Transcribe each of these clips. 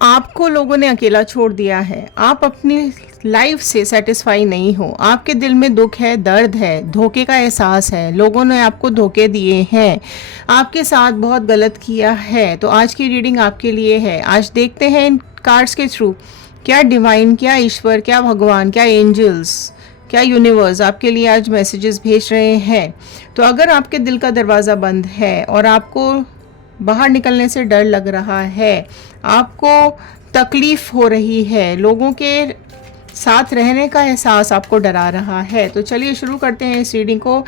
आपको लोगों ने अकेला छोड़ दिया है, आप अपनी लाइफ से सेटिस्फाई नहीं हो, आपके दिल में दुख है, दर्द है, धोखे का एहसास है, लोगों ने आपको धोखे दिए हैं, आपके साथ बहुत गलत किया है, तो आज की रीडिंग आपके लिए है। आज देखते हैं इन कार्ड्स के थ्रू क्या डिवाइन, क्या ईश्वर, क्या भगवान, क्या एंजल्स, क्या यूनिवर्स आपके लिए आज मैसेजेस भेज रहे हैं। तो अगर आपके दिल का दरवाज़ा बंद है और आपको बाहर निकलने से डर लग रहा है, आपको तकलीफ़ हो रही है, लोगों के साथ रहने का एहसास आपको डरा रहा है, तो चलिए शुरू करते हैं इस रीडिंग को।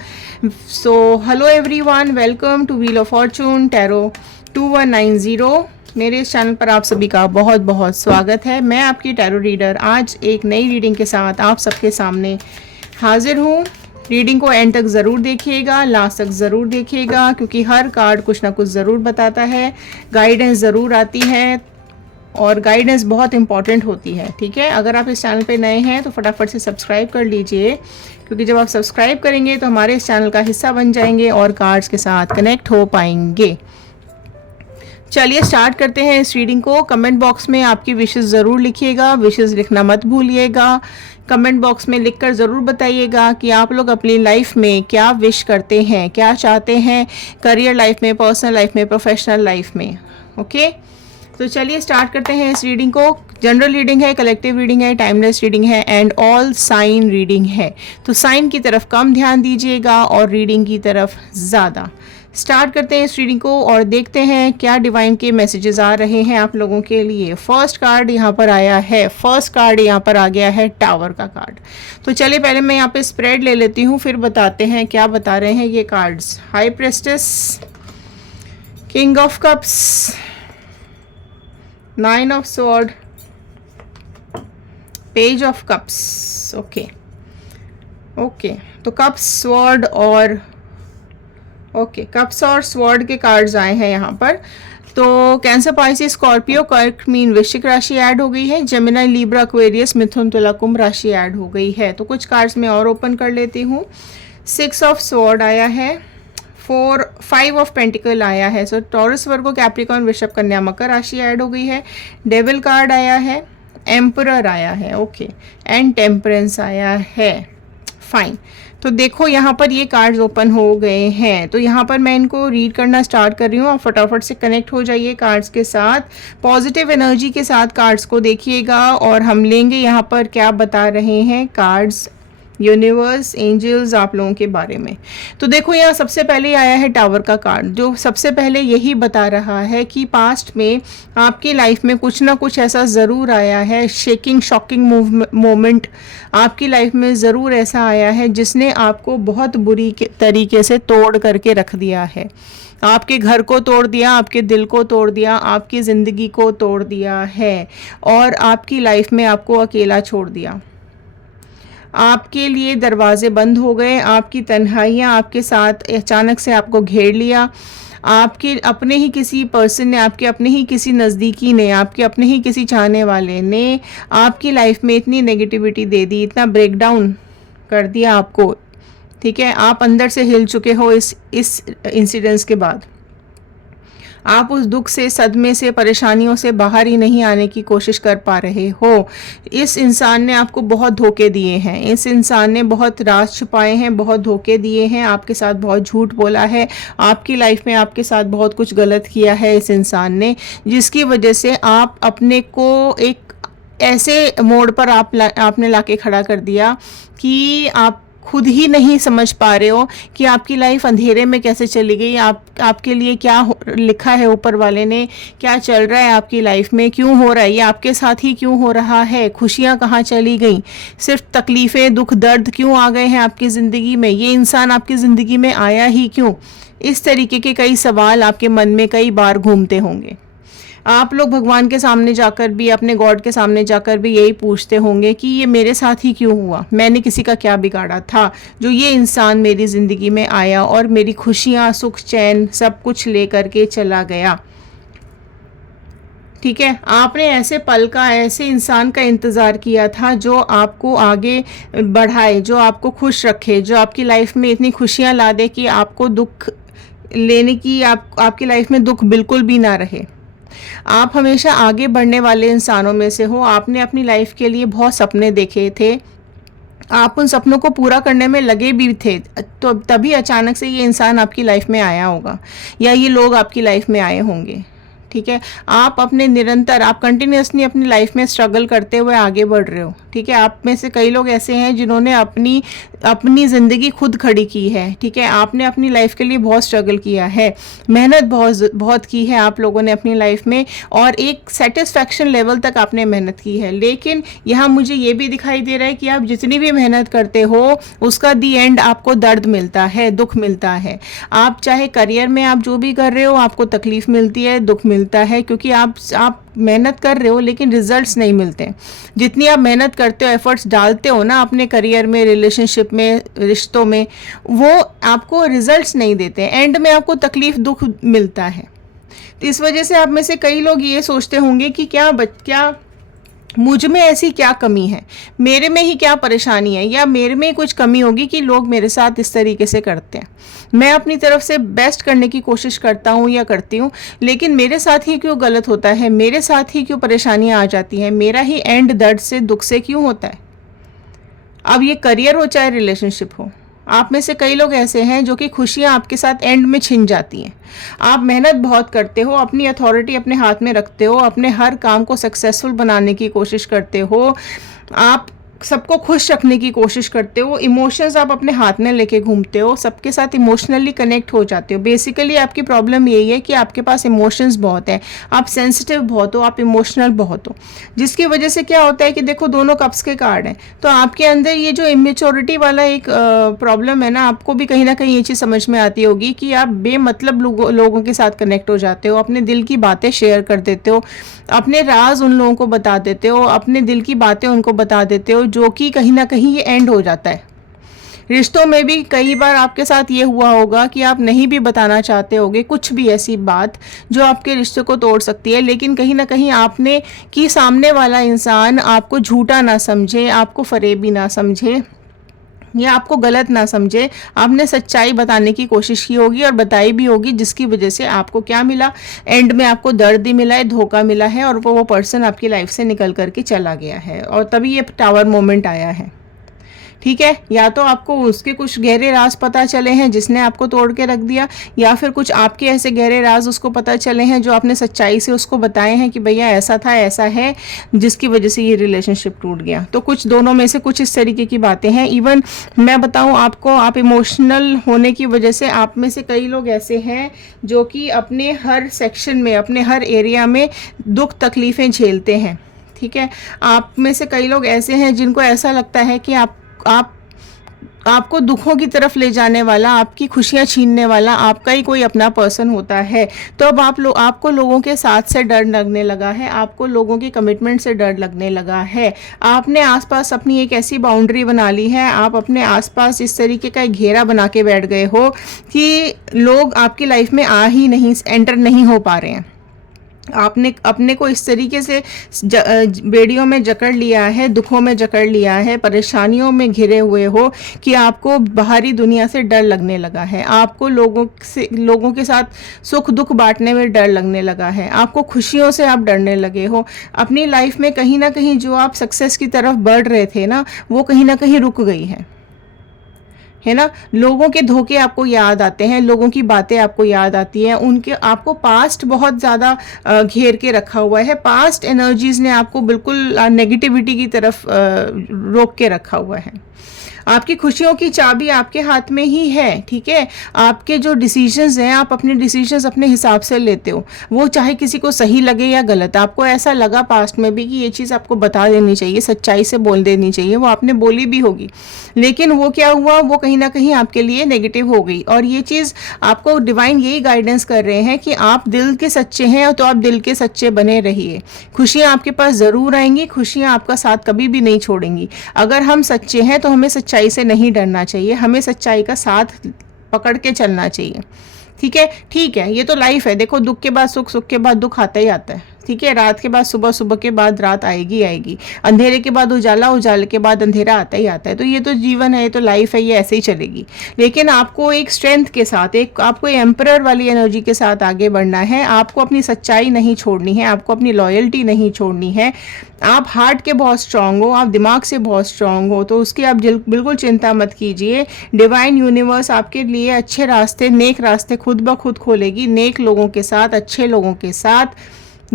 So hello everyone, welcome two wheel of Fortune tarot 2190। मेरे इस चैनल पर आप सभी का बहुत बहुत स्वागत है। मैं आपकी टैरो रीडर आज एक नई रीडिंग के साथ आप सबके सामने हाजिर हूँ। रीडिंग को एंड तक ज़रूर देखिएगा, लास्ट तक ज़रूर देखिएगा, क्योंकि हर कार्ड कुछ ना कुछ ज़रूर बताता है, गाइडेंस ज़रूर आती है और गाइडेंस बहुत इंपॉर्टेंट होती है। ठीक है, अगर आप इस चैनल पे नए हैं तो फटाफट से सब्सक्राइब कर लीजिए, क्योंकि जब आप सब्सक्राइब करेंगे तो हमारे इस चैनल का हिस्सा बन जाएंगे और कार्ड्स के साथ कनेक्ट हो पाएंगे। चलिए स्टार्ट करते हैं इस रीडिंग को। कमेंट बॉक्स में आपकी विशेस ज़रूर लिखिएगा, विशेस लिखना मत भूलिएगा। कमेंट बॉक्स में लिखकर ज़रूर बताइएगा कि आप लोग अपनी लाइफ में क्या विश करते हैं, क्या चाहते हैं, करियर लाइफ में, पर्सनल लाइफ में, प्रोफेशनल लाइफ में। ओके, तो चलिए स्टार्ट करते हैं इस रीडिंग को। जनरल रीडिंग है, कलेक्टिव रीडिंग है, टाइमलेस रीडिंग है एंड ऑल साइन रीडिंग है। तो साइन की तरफ कम ध्यान दीजिएगा और रीडिंग की तरफ ज़्यादा। स्टार्ट करते हैं इस रीडिंग को और देखते हैं क्या डिवाइन के मैसेजेस आ रहे हैं आप लोगों के लिए। फर्स्ट कार्ड यहाँ पर आया है, फर्स्ट कार्ड यहाँ पर आ गया है टावर का कार्ड। तो चलिए पहले मैं यहाँ पे स्प्रेड ले लेती हूँ, फिर बताते हैं क्या बता रहे हैं ये cards. High प्रेस्टेस, king of cups, nine of sword, page of cups. Okay okay, तो कप्स, स्वॉर्ड और कप्स और स्वॉर्ड के कार्ड्स आए हैं यहाँ पर। तो कैंसर, पाइसिस, स्कॉर्पियो, कर्क, मीन, वृश्चिक राशि ऐड हो गई है। जेमिनी, लिब्रा, एक्वेरियस, मिथुन, तुला, कुंभ राशि ऐड हो गई है। तो कुछ कार्ड्स मैं और ओपन कर लेती हूँ। सिक्स ऑफ स्वॉर्ड आया है, फाइव ऑफ पेंटिकल आया है। सो टॉरस, वर्गो, कैप्रिकॉर्न, वृषभ, कन्या, मकर राशि ऐड हो गई है। डेविल कार्ड आया है, एम्परर आया है, ओके, एंड टेम्परेंस आया है। फाइन, तो देखो यहाँ पर ये कार्ड्स ओपन हो गए हैं। तो यहाँ पर मैं इनको रीड करना स्टार्ट कर रही हूँ। आप फटाफट से कनेक्ट हो जाइए कार्ड्स के साथ, पॉजिटिव एनर्जी के साथ कार्ड्स को देखिएगा और हम लेंगे यहाँ पर क्या बता रहे हैं कार्ड्स, यूनिवर्स, एंजल्स आप लोगों के बारे में। तो देखो यहाँ सबसे पहले आया है टावर का कार्ड, जो सबसे पहले यही बता रहा है कि पास्ट में आपकी लाइफ में कुछ ना कुछ ऐसा ज़रूर आया है, शेकिंग, शॉकिंग मोमेंट आपकी लाइफ में ज़रूर ऐसा आया है जिसने आपको बहुत बुरी तरीके से तोड़ करके रख दिया है। आपके घर को तोड़ दिया, आपके दिल को तोड़ दिया, आपकी ज़िंदगी को तोड़ दिया है और आपकी लाइफ में आपको अकेला छोड़ दिया। आपके लिए दरवाजे बंद हो गए, आपकी तन्हाइयाँ आपके साथ अचानक से आपको घेर लिया। आपके अपने ही किसी पर्सन ने, आपके अपने ही किसी नज़दीकी ने, आपके अपने ही किसी चाहने वाले ने आपकी लाइफ में इतनी नेगेटिविटी दे दी, इतना ब्रेकडाउन कर दिया आपको। ठीक है, आप अंदर से हिल चुके हो इस इंसिडेंस के बाद। आप उस दुख से, सदमे से, परेशानियों से बाहर ही नहीं आने की कोशिश कर पा रहे हो। इस इंसान ने आपको बहुत धोखे दिए हैं, इस इंसान ने बहुत राज छुपाए हैं, बहुत धोखे दिए हैं, आपके साथ बहुत झूठ बोला है, आपकी लाइफ में आपके साथ बहुत कुछ गलत किया है इस इंसान ने, जिसकी वजह से आप अपने को एक ऐसे मोड़ पर आपने लाके खड़ा कर दिया कि आप खुद ही नहीं समझ पा रहे हो कि आपकी लाइफ अंधेरे में कैसे चली गई। आपके लिए क्या लिखा है ऊपर वाले ने, क्या चल रहा है आपकी लाइफ में, क्यों हो रहा है ये आपके साथ ही, क्यों हो रहा है, खुशियाँ कहाँ चली गई, सिर्फ तकलीफ़ें, दुख, दर्द क्यों आ गए हैं आपकी ज़िंदगी में, ये इंसान आपकी ज़िंदगी में आया ही क्यों। इस तरीके के कई सवाल आपके मन में कई बार घूमते होंगे। आप लोग भगवान के सामने जाकर भी, अपने गॉड के सामने जाकर भी यही पूछते होंगे कि ये मेरे साथ ही क्यों हुआ, मैंने किसी का क्या बिगाड़ा था जो ये इंसान मेरी ज़िंदगी में आया और मेरी खुशियाँ, सुख, चैन सब कुछ ले करके चला गया। ठीक है, आपने ऐसे पल का, ऐसे इंसान का इंतज़ार किया था जो आपको आगे बढ़ाए, जो आपको खुश रखे, जो आपकी लाइफ में इतनी खुशियाँ ला दे कि आपको दुख लेने की, आपकी लाइफ में दुख बिल्कुल भी ना रहे। आप हमेशा आगे बढ़ने वाले इंसानों में से हो। आपने अपनी लाइफ के लिए बहुत सपने देखे थे, आप उन सपनों को पूरा करने में लगे भी थे, तो तभी अचानक से ये इंसान आपकी लाइफ में आया होगा या ये लोग आपकी लाइफ में आए होंगे। ठीक है, आप अपने निरंतर, आप कंटिन्यूसली अपनी लाइफ में स्ट्रगल करते हुए आगे बढ़ रहे हो। ठीक है, आप में से कई लोग ऐसे हैं जिन्होंने अपनी अपनी ज़िंदगी खुद खड़ी की है। ठीक है, आपने अपनी लाइफ के लिए बहुत स्ट्रगल किया है, मेहनत बहुत की है आप लोगों ने अपनी लाइफ में, और एक सेटिस्फैक्शन लेवल तक आपने मेहनत की है। लेकिन यहाँ मुझे ये भी दिखाई दे रहा है कि आप जितनी भी मेहनत करते हो उसका दी एंड आपको दर्द मिलता है, दुख मिलता है। आप चाहे करियर में आप जो भी कर रहे हो आपको तकलीफ मिलती है, दुख मिलता है, क्योंकि आप मेहनत कर रहे हो लेकिन रिजल्ट्स नहीं मिलते। जितनी आप मेहनत करते हो, एफर्ट्स डालते हो ना अपने करियर में, रिलेशनशिप में, रिश्तों में, वो आपको रिजल्ट्स नहीं देते, एंड में आपको तकलीफ दुख मिलता है। तो इस वजह से आप में से कई लोग ये सोचते होंगे कि क्या मुझ में ऐसी क्या कमी है, मेरे में ही क्या परेशानी है, या मेरे में कुछ कमी होगी कि लोग मेरे साथ इस तरीके से करते हैं। मैं अपनी तरफ से बेस्ट करने की कोशिश करता हूँ या करती हूँ, लेकिन मेरे साथ ही क्यों गलत होता है, मेरे साथ ही क्यों परेशानियाँ आ जाती हैं, मेरा ही एंड दर्द से, दुख से क्यों होता है। अब ये करियर हो चाहे रिलेशनशिप हो, आप में से कई लोग ऐसे हैं जो कि खुशियां आपके साथ एंड में छिन जाती हैं। आप मेहनत बहुत करते हो, अपनी अथॉरिटी अपने हाथ में रखते हो, अपने हर काम को सक्सेसफुल बनाने की कोशिश करते हो, आप सबको खुश रखने की कोशिश करते हो, इमोशंस आप अपने हाथ में लेके घूमते हो, सबके साथ इमोशनली कनेक्ट हो जाते हो। बेसिकली आपकी प्रॉब्लम यही है कि आपके पास इमोशंस बहुत है, आप सेंसिटिव बहुत हो, आप इमोशनल बहुत हो, जिसकी वजह से क्या होता है कि देखो दोनों कप्स के कार्ड हैं, तो आपके अंदर ये जो इमेच्योरिटी वाला एक प्रॉब्लम है ना, आपको भी कहीं ना कहीं ये चीज़ समझ में आती होगी कि आप बेमतलब लोगों के साथ कनेक्ट हो जाते हो, अपने दिल की बातें शेयर कर देते हो, अपने राज उन लोगों को बता देते हो, अपने दिल की बातें उनको बता देते हो, जो कि कहीं ना कहीं ये एंड हो जाता है। रिश्तों में भी कई बार आपके साथ ये हुआ होगा कि आप नहीं भी बताना चाहते होगे कुछ भी ऐसी बात जो आपके रिश्ते को तोड़ सकती है, लेकिन कहीं ना कहीं आपने कि सामने वाला इंसान आपको झूठा ना समझे, आपको फरेबी ना समझे, या आपको गलत ना समझे, आपने सच्चाई बताने की कोशिश की होगी और बताई भी होगी, जिसकी वजह से आपको क्या मिला, एंड में आपको दर्द ही मिला है, धोखा मिला है, और वो पर्सन आपकी लाइफ से निकल करके चला गया है, और तभी ये टावर मोमेंट आया है। ठीक है, या तो आपको उसके कुछ गहरे राज पता चले हैं जिसने आपको तोड़ के रख दिया, या फिर कुछ आपके ऐसे गहरे राज उसको पता चले हैं जो आपने सच्चाई से उसको बताए हैं कि भैया ऐसा था, ऐसा है, जिसकी वजह से ये रिलेशनशिप टूट गया। तो कुछ दोनों में से कुछ इस तरीके की बातें हैं। इवन मैं बताऊं आपको, आप इमोशनल होने की वजह से आप में से कई लोग ऐसे हैं जो कि अपने हर सेक्शन में, अपने हर एरिया में दुख तकलीफ़ें झेलते हैं। ठीक है, आप में से कई लोग ऐसे हैं जिनको ऐसा लगता है कि आपको दुखों की तरफ ले जाने वाला, आपकी खुशियां छीनने वाला आपका ही कोई अपना पर्सन होता है। तो अब आपको लोगों के साथ से डर लगने लगा है, आपको लोगों की कमिटमेंट से डर लगने लगा है। आपने आसपास अपनी एक ऐसी बाउंड्री बना ली है, आप अपने आसपास इस तरीके का एक घेरा बना के बैठ गए हो कि लोग आपकी लाइफ में एंटर नहीं हो पा रहे हैं। आपने अपने को इस तरीके से बेड़ियों में जकड़ लिया है, दुखों में जकड़ लिया है, परेशानियों में घिरे हुए हो कि आपको बाहरी दुनिया से डर लगने लगा है, आपको लोगों के साथ सुख दुख बांटने में डर लगने लगा है, आपको खुशियों से आप डरने लगे हो। अपनी लाइफ में कहीं ना कहीं जो आप सक्सेस की तरफ बढ़ रहे थे ना, वो कहीं ना कहीं रुक गई है ना। लोगों के धोखे आपको याद आते हैं, लोगों की बातें आपको याद आती हैं, उनके आपको पास्ट बहुत ज़्यादा घेर के रखा हुआ है, पास्ट एनर्जीज़ ने आपको बिल्कुल नेगेटिविटी की तरफ रोक के रखा हुआ है। आपकी खुशियों की चाबी आपके हाथ में ही है। ठीक है, आपके जो डिसीजंस हैं, आप अपने डिसीजंस अपने हिसाब से लेते हो, वो चाहे किसी को सही लगे या गलत। आपको ऐसा लगा पास्ट में भी कि ये चीज़ आपको बता देनी चाहिए, सच्चाई से बोल देनी चाहिए, वो आपने बोली भी होगी, लेकिन वो क्या हुआ, वो कहीं ना कहीं आपके लिए नेगेटिव हो गई। और ये चीज़ आपको डिवाइन यही गाइडेंस कर रहे हैं कि आप दिल के सच्चे हैं तो आप दिल के सच्चे बने रहिए। खुशियाँ आपके पास ज़रूर आएंगी, खुशियाँ आपका साथ कभी भी नहीं छोड़ेंगी। अगर हम सच्चे हैं तो हमें सच्चाई से नहीं डरना चाहिए, हमें सच्चाई का साथ पकड़ के चलना चाहिए। ठीक है, ये तो लाइफ है। देखो, दुख के बाद सुख, सुख के बाद दुख आता ही आता है। ठीक है, रात के बाद सुबह, सुबह के बाद रात आएगी आएगी, अंधेरे के बाद उजाला, उजाले के बाद अंधेरा आता ही आता है। तो ये तो जीवन है, ये तो लाइफ है, ये ऐसे ही चलेगी। लेकिन आपको एक स्ट्रेंथ के साथ, एक आपको एम्परर वाली एनर्जी के साथ आगे बढ़ना है। आपको अपनी सच्चाई नहीं छोड़नी है, आपको अपनी लॉयल्टी नहीं छोड़नी है। आप हार्ट के बहुत स्ट्रांग हो, आप दिमाग से बहुत स्ट्रांग हो, तो उसकी आप बिल्कुल चिंता मत कीजिए। डिवाइन यूनिवर्स आपके लिए अच्छे रास्ते, नेक रास्ते खुद ब खुद खोलेगी, नेक लोगों के साथ, अच्छे लोगों के साथ।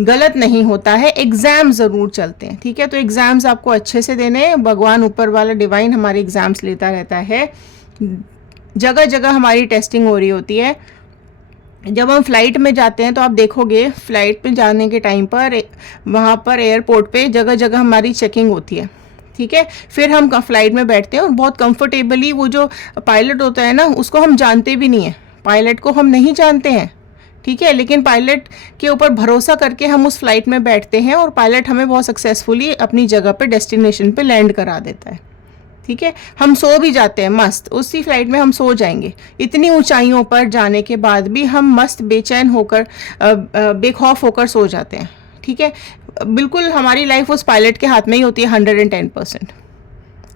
गलत नहीं होता है, एग्ज़ाम ज़रूर चलते हैं, ठीक है। तो एग्ज़ाम्स आपको अच्छे से देने हैं, भगवान ऊपर वाला डिवाइन हमारे एग्ज़ाम्स लेता रहता है। जगह जगह हमारी टेस्टिंग हो रही होती है। जब हम फ्लाइट में जाते हैं तो आप देखोगे, फ्लाइट में जाने के टाइम पर वहाँ पर एयरपोर्ट पे जगह जगह हमारी चेकिंग होती है, ठीक है। फिर हम फ्लाइट में बैठते हैं और बहुत कंफर्टेबली, वो जो पायलट होता है ना, उसको हम जानते भी नहीं है, पायलट को हम नहीं जानते हैं, ठीक है। लेकिन पायलट के ऊपर भरोसा करके हम उस फ्लाइट में बैठते हैं और पायलट हमें बहुत सक्सेसफुली अपनी जगह पे, डेस्टिनेशन पे लैंड करा देता है, ठीक है। हम सो भी जाते हैं मस्त, उसी फ्लाइट में हम सो जाएंगे। इतनी ऊंचाइयों पर जाने के बाद भी हम मस्त बेचैन होकर, बेखौफ होकर सो जाते हैं, ठीक है। बिल्कुल हमारी लाइफ उस पायलट के हाथ में ही होती है 110%।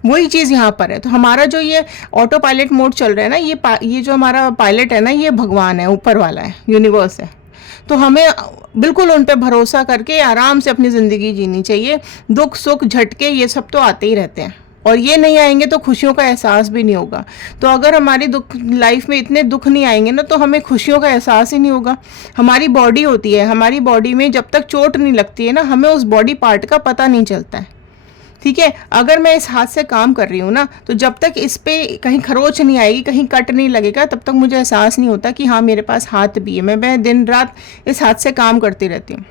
वही चीज़ यहाँ पर है। तो हमारा जो ये ऑटो पायलट मोड चल रहा है ना, ये जो हमारा पायलट है ना, ये भगवान है, ऊपर वाला है, यूनिवर्स है। तो हमें बिल्कुल उन पे भरोसा करके आराम से अपनी ज़िंदगी जीनी चाहिए। दुख सुख झटके ये सब तो आते ही रहते हैं, और ये नहीं आएंगे तो खुशियों का एहसास भी नहीं होगा। तो अगर हमारी लाइफ में इतने दुख नहीं आएंगे ना, तो हमें खुशियों का एहसास ही नहीं होगा। हमारी बॉडी होती है, हमारी बॉडी में जब तक चोट नहीं लगती है ना, हमें उस बॉडी पार्ट का पता नहीं चलता है, ठीक है। अगर मैं इस हाथ से काम कर रही हूँ ना, तो जब तक इस पे कहीं खरोच नहीं आएगी, कहीं कट नहीं लगेगा, तब तक मुझे एहसास नहीं होता कि हाँ मेरे पास हाथ भी है। मैं दिन रात इस हाथ से काम करती रहती हूँ,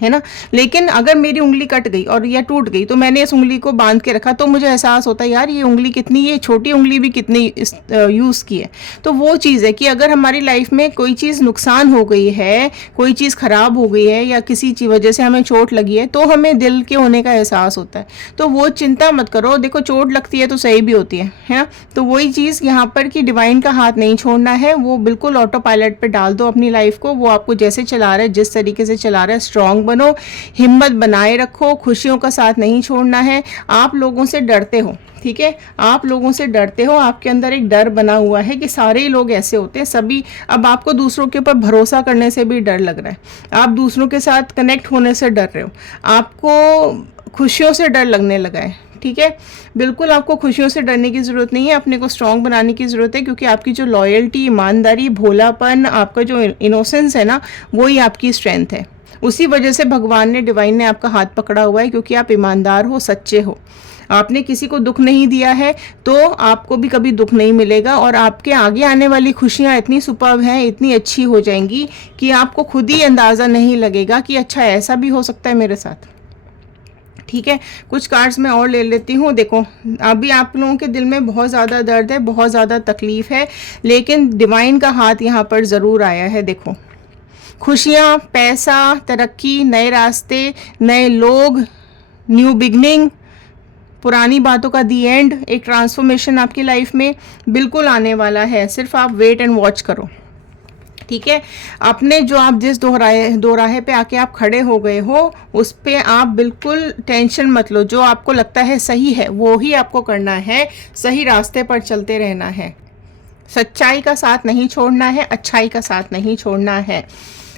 है ना। लेकिन अगर मेरी उंगली कट गई और या टूट गई, तो मैंने इस उंगली को बांध के रखा, तो मुझे एहसास होता है यार ये उंगली कितनी, ये छोटी उंगली भी कितनी यूज़ की है। तो वो चीज़ है कि अगर हमारी लाइफ में कोई चीज़ नुकसान हो गई है, कोई चीज़ ख़राब हो गई है, या किसी वजह से हमें चोट लगी है, तो हमें दिल के होने का एहसास होता है। तो वो चिंता मत करो, देखो चोट लगती है तो सही भी होती है ना। तो वही चीज़ यहाँ पर कि डिवाइन का हाथ नहीं छोड़ना है, वो बिल्कुल ऑटो पायलट पे डाल दो अपनी लाइफ को। वो आपको जैसे चला रहा है, जिस तरीके से चला रहा है, स्ट्रांग बनो, हिम्मत बनाए रखो, खुशियों का साथ नहीं छोड़ना है। आप लोगों से डरते हो, ठीक है, आप लोगों से डरते हो, आपके अंदर एक डर बना हुआ है कि सारे ही लोग ऐसे होते हैं, सभी। अब आपको दूसरों के ऊपर भरोसा करने से भी डर लग रहा है, आप दूसरों के साथ कनेक्ट होने से डर रहे हो, आपको खुशियों से डर लगने लगा है, ठीक है। बिल्कुल आपको खुशियों से डरने की ज़रूरत नहीं है, अपने को स्ट्रांग बनाने की ज़रूरत है, क्योंकि आपकी जो लॉयल्टी, ईमानदारी, भोलापन, आपका जो इनोसेंस है ना, वही आपकी स्ट्रेंथ है। उसी वजह से भगवान ने, डिवाइन ने आपका हाथ पकड़ा हुआ है, क्योंकि आप ईमानदार हो, सच्चे हो। आपने किसी को दुख नहीं दिया है, तो आपको भी कभी दुख नहीं मिलेगा, और आपके आगे आने वाली खुशियाँ इतनी सुपर्ब हैं, इतनी अच्छी हो जाएंगी कि आपको खुद ही अंदाज़ा नहीं लगेगा कि अच्छा ऐसा भी हो सकता है मेरे साथ, ठीक है। कुछ कार्ड्स मैं और ले लेती हूँ। देखो, अभी आप लोगों के दिल में बहुत ज़्यादा दर्द है, बहुत ज़्यादा तकलीफ़ है, लेकिन डिवाइन का हाथ यहाँ पर ज़रूर आया है। देखो, खुशियाँ, पैसा, तरक्की, नए रास्ते, नए लोग, न्यू बिगनिंग, पुरानी बातों का दी एंड, एक ट्रांसफॉर्मेशन आपकी लाइफ में बिल्कुल आने वाला है। सिर्फ आप वेट एंड वॉच करो, ठीक है। अपने जो आप जिस दोराहे पे आके आप खड़े हो गए हो, उस पे आप बिल्कुल टेंशन मत लो। जो आपको लगता है सही है, वो ही आपको करना है, सही रास्ते पर चलते रहना है, सच्चाई का साथ नहीं छोड़ना है, अच्छाई का साथ नहीं छोड़ना है।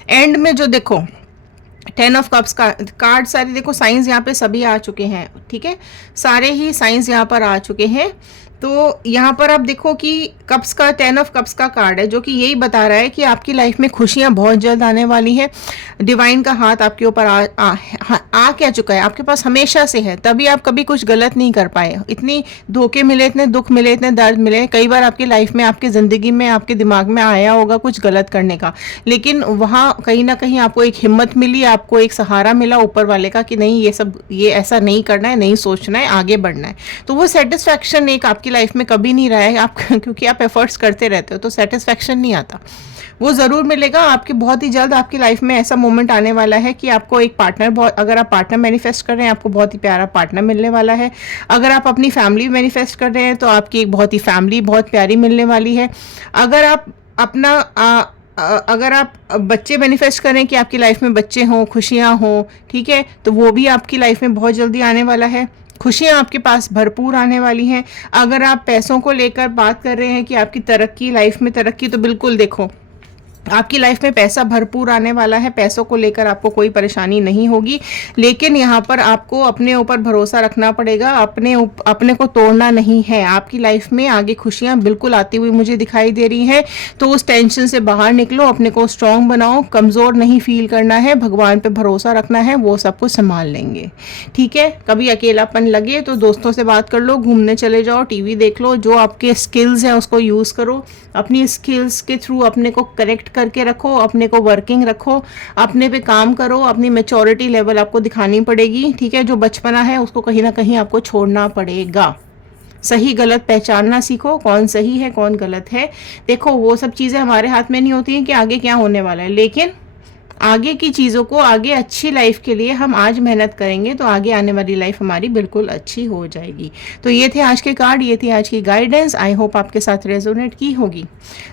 एंड में जो देखो 10 ऑफ कप्स का कार्ड, सारे देखो साइंस यहाँ पे सभी आ चुके हैं, ठीक है, सारे ही साइंस यहाँ पर आ चुके हैं। तो यहाँ पर आप देखो कि कप्स का 10 ऑफ कप्स का कार्ड है, जो कि यही बता रहा है कि आपकी लाइफ में खुशियाँ बहुत जल्द आने वाली है। डिवाइन का हाथ आपके ऊपर आ क्या चुका है, आपके पास हमेशा से है, तभी आप कभी कुछ गलत नहीं कर पाए। इतनी धोखे मिले, इतने दुख मिले, इतने दर्द मिले, कई बार आपकी लाइफ में, आपकी ज़िंदगी में, आपके दिमाग में आया होगा कुछ गलत करने का, लेकिन वहाँ कहीं ना कहीं आपको एक हिम्मत मिली, आपको एक सहारा मिला ऊपर वाले का कि नहीं, ये ऐसा नहीं करना है, नहीं सोचना है, आगे बढ़ना है। तो वो सेटिस्फैक्शन एक आपकी लाइफ में कभी नहीं रहा है, आप क्योंकि आप एफर्ट्स करते रहते हो, तो सेटिस्फैक्शन नहीं आता। वो ज़रूर मिलेगा आपकी, बहुत ही जल्द आपकी लाइफ में ऐसा मोमेंट आने वाला है कि आपको एक पार्टनर, अगर आप पार्टनर मैनिफेस्ट कर रहे हैं, आपको बहुत ही प्यारा पार्टनर मिलने वाला है। अगर आप अपनी फैमिली मैनिफेस्ट कर रहे हैं, तो आपकी एक बहुत ही फैमिली बहुत प्यारी मिलने वाली है। अगर आप अपना अगर आप बच्चे मैनिफेस्ट करें कि आपकी लाइफ में बच्चे हों, खुशियाँ हों, ठीक है, तो वो भी आपकी लाइफ में बहुत जल्दी आने वाला है। खुशियाँ आपके पास भरपूर आने वाली हैं। अगर आप पैसों को लेकर बात कर रहे हैं कि आपकी तरक्की, लाइफ में तरक्की, तो बिल्कुल देखो, आपकी लाइफ में पैसा भरपूर आने वाला है। पैसों को लेकर आपको कोई परेशानी नहीं होगी, लेकिन यहाँ पर आपको अपने ऊपर भरोसा रखना पड़ेगा। अपने को तोड़ना नहीं है। आपकी लाइफ में आगे खुशियाँ बिल्कुल आती हुई मुझे दिखाई दे रही है। तो उस टेंशन से बाहर निकलो, अपने को स्ट्रांग बनाओ, कमज़ोर नहीं फील करना है, भगवान पे भरोसा रखना है, वो सब कुछ संभाल लेंगे, ठीक है। कभी अकेलापन लगे तो दोस्तों से बात कर लो, घूमने चले जाओ, टीवी देख लो, जो आपके स्किल्स हैं उसको यूज़ करो। अपनी स्किल्स के थ्रू अपने को करेक्ट करके रखो, अपने को वर्किंग रखो, अपने पे काम करो। अपनी मैच्योरिटी लेवल आपको दिखानी पड़ेगी, ठीक है। जो बचपना है उसको कहीं ना कहीं आपको छोड़ना पड़ेगा। सही गलत पहचानना सीखो, कौन सही है कौन गलत है। देखो, वो सब चीज़ें हमारे हाथ में नहीं होती हैं कि आगे क्या होने वाला है, लेकिन आगे की चीज़ों को, आगे अच्छी लाइफ के लिए हम आज मेहनत करेंगे तो आगे आने वाली लाइफ हमारी बिल्कुल अच्छी हो जाएगी। तो ये थे आज के कार्ड, ये थी आज की गाइडेंस। आई होप आपके साथ रेजोनेट की होगी।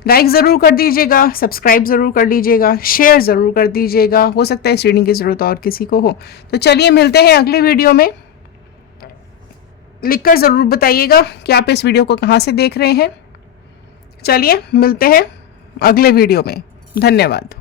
लाइक ज़रूर कर दीजिएगा, सब्सक्राइब ज़रूर कर लीजिएगा, शेयर ज़रूर कर दीजिएगा। हो सकता है इस रीडिंग की ज़रूरत और किसी को हो। तो चलिए मिलते हैं अगले वीडियो में। लिखकर ज़रूर बताइएगा कि आप इस वीडियो को कहाँ से देख रहे हैं। चलिए मिलते हैं अगले वीडियो में। धन्यवाद।